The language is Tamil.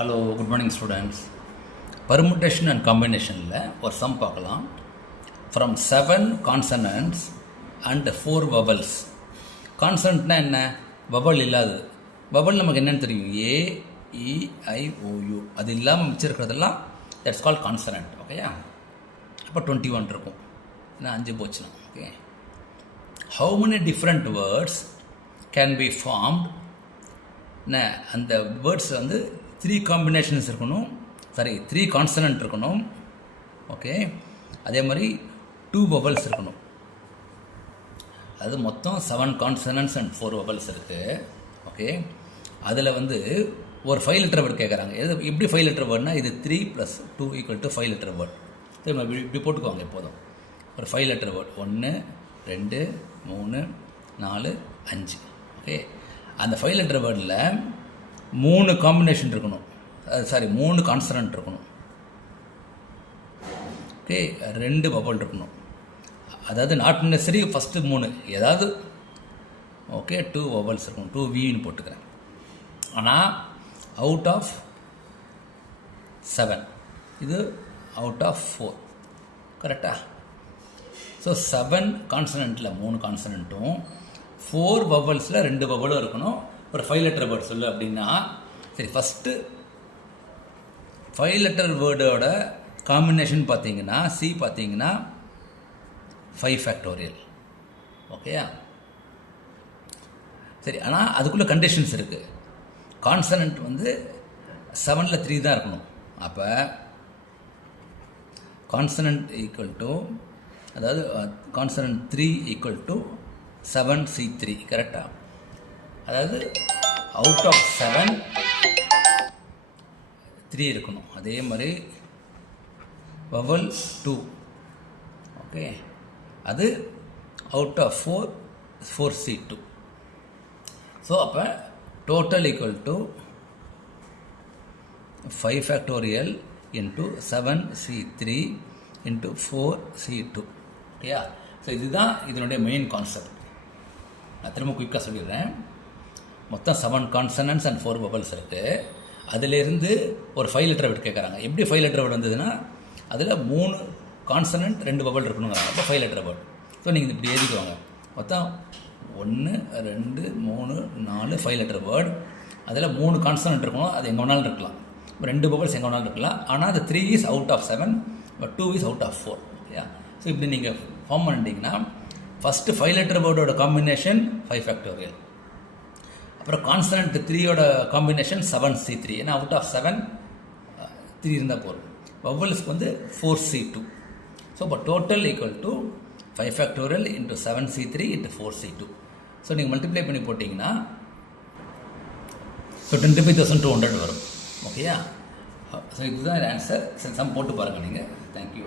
Hello, good morning students. Permutation and காம்பினேஷனில் ஒரு சம் பார்க்கலாம். From 7 consonants and 4 vowels. கான்சனன்ட்னா என்ன? வவல் இல்லாதது. வவல் நமக்கு என்னென்னு தெரியும், ஏ இ ஐ ஓ அது இல்லாமல் வச்சுருக்கிறதெல்லாம் தட்ஸ் கால் கான்சனன்ட். ஓகேயா? அப்போ 21 இருக்கும். ஏன்னா 5 போச்சுன்னா. Okay, how many different words can be formed? அந்த வேர்ட்ஸ் வந்து 3 காம்பினேஷன்ஸ் இருக்கணும், 3 கான்சனன்ட் இருக்கணும். ஓகே, அதே மாதிரி 2 வவல்ஸ் இருக்கணும். அது மொத்தம் 7 கான்சனன்ட்ஸ் அண்ட் 4 வவல்ஸ் இருக்குது. ஓகே, அதில் வந்து ஒரு 5 லெட்டர் வேர்டு கேட்குறாங்க. எப்படி 5 லெட்டர் வேர்டுனா, இது 3 + 2 = 5 லெட்டர் வேர்டு. இப்படி போட்டுக்குவாங்க எப்போதும். ஒரு 5 லெட்டர் வேர்டு 1 2 3 4 5. ஓகே, அந்த 5 லெட்டர் வேர்டில் 3 காம்பினேஷன் இருக்கணும். 3 கான்சனன்ட் இருக்கணும். ஓகே, 2 வவல் இருக்கணும். அதாவது நாட் நெசரி ஃபஸ்ட்டு 3 ஏதாவது. ஓகே, 2 வவல்ஸ் இருக்கணும். 2 வின்னு போட்டுக்கிறேன். ஆனால் அவுட் ஆஃப் 7, இது அவுட் ஆஃப் 4. கரெக்டா? ஸோ 7 கான்சனண்ட்டில் 3 கான்சனண்ட்டும் 4 வவல்ஸில் 2 வவலும் இருக்கணும். ஒரு 5 லெட்டர் வேர்டு சொல்லு அப்படின்னா, ஃபஸ்ட்டு 5 லெட்டர் வேர்டோட காம்பினேஷன் பார்த்தீங்கன்னா, சி பார்த்தீங்கன்னா 5 ஃபேக்டோரியல். ஓகேயா? ஆனால் அதுக்குள்ளே கண்டிஷன்ஸ் இருக்குது. கான்சனன்ட் வந்து 7ல் 3 தான் இருக்கணும். அப்போ கான்சனன்ட் ஈக்குவல் டு, அதாவது கான்சனன்ட் 3 = 7C3. கரெக்டாக? அதாவது அவுட் ஆஃப் 7 3 இருக்கணும். அதே மாதிரி வவல் 2. ஓகே, அது அவுட் ஆஃப் 4 4C2. ஸோ அப்போ total equal to 5 factorial into 7C3 into 4C2. ஓகேயா? ஸோ இதுதான் இதனுடைய மெயின் கான்செப்ட். நான் திரும்ப குயிக்காக சொல்லிடுறேன். மொத்தம் 7 கான்சனன்ட்ஸ் அண்ட் 4 வவல்ஸ் இருக்குது. அதிலேருந்து ஒரு 5 லெட்டர் வேர்டு கேட்குறாங்க. எப்படி 5 லெட்டர் வேர்டு வந்ததுன்னா, அதில் 3 கான்சனன்ட் 2 வவல் இருக்கணுங்கிறாங்க. அப்போ 5 லெட்டர் வேர்டு. ஸோ நீங்கள் இப்படி எழுதிக்குவாங்க. மொத்தம் 1 2 3 4 5 லெட்டர் வேர்டு. அதில் 3 கான்சனன்ட் இருக்கணும். அது எங்கே வேணாலும் இருக்கலாம். 2 வவல்ஸ் எங்கே வேணாலும் இருக்கலாம். ஆனால் அது 3 is out of 7, but 2 is out of 4. ஓகேயா? ஸோ இப்படி நீங்கள் ஃபார்ம் பண்ணிட்டீங்கன்னா, ஃபஸ்ட்டு 5 லெட்டர் வேர்டோட காம்பினேஷன் 5 ஃபேக்டோரியல். அப்புறம் கான்சனன்ட் 3யோட காம்பினேஷன் 7C3. ஏன்னா அவுட் ஆஃப் 7 3 இருந்தால் போதும். வவல்ஸ்க்கு வந்து 4C2. ஸோ இப்போ total equal to 5 factorial into 7C3 into 4C2. So நீங்கள் மல்டிப்ளை பண்ணி போட்டிங்கன்னா ஸோ 25,200 வரும். ஓகேயா? ஸோ இதுதான் ஆன்சர். சம் போட்டு பாருங்கள் நீங்கள். தேங்க்யூ.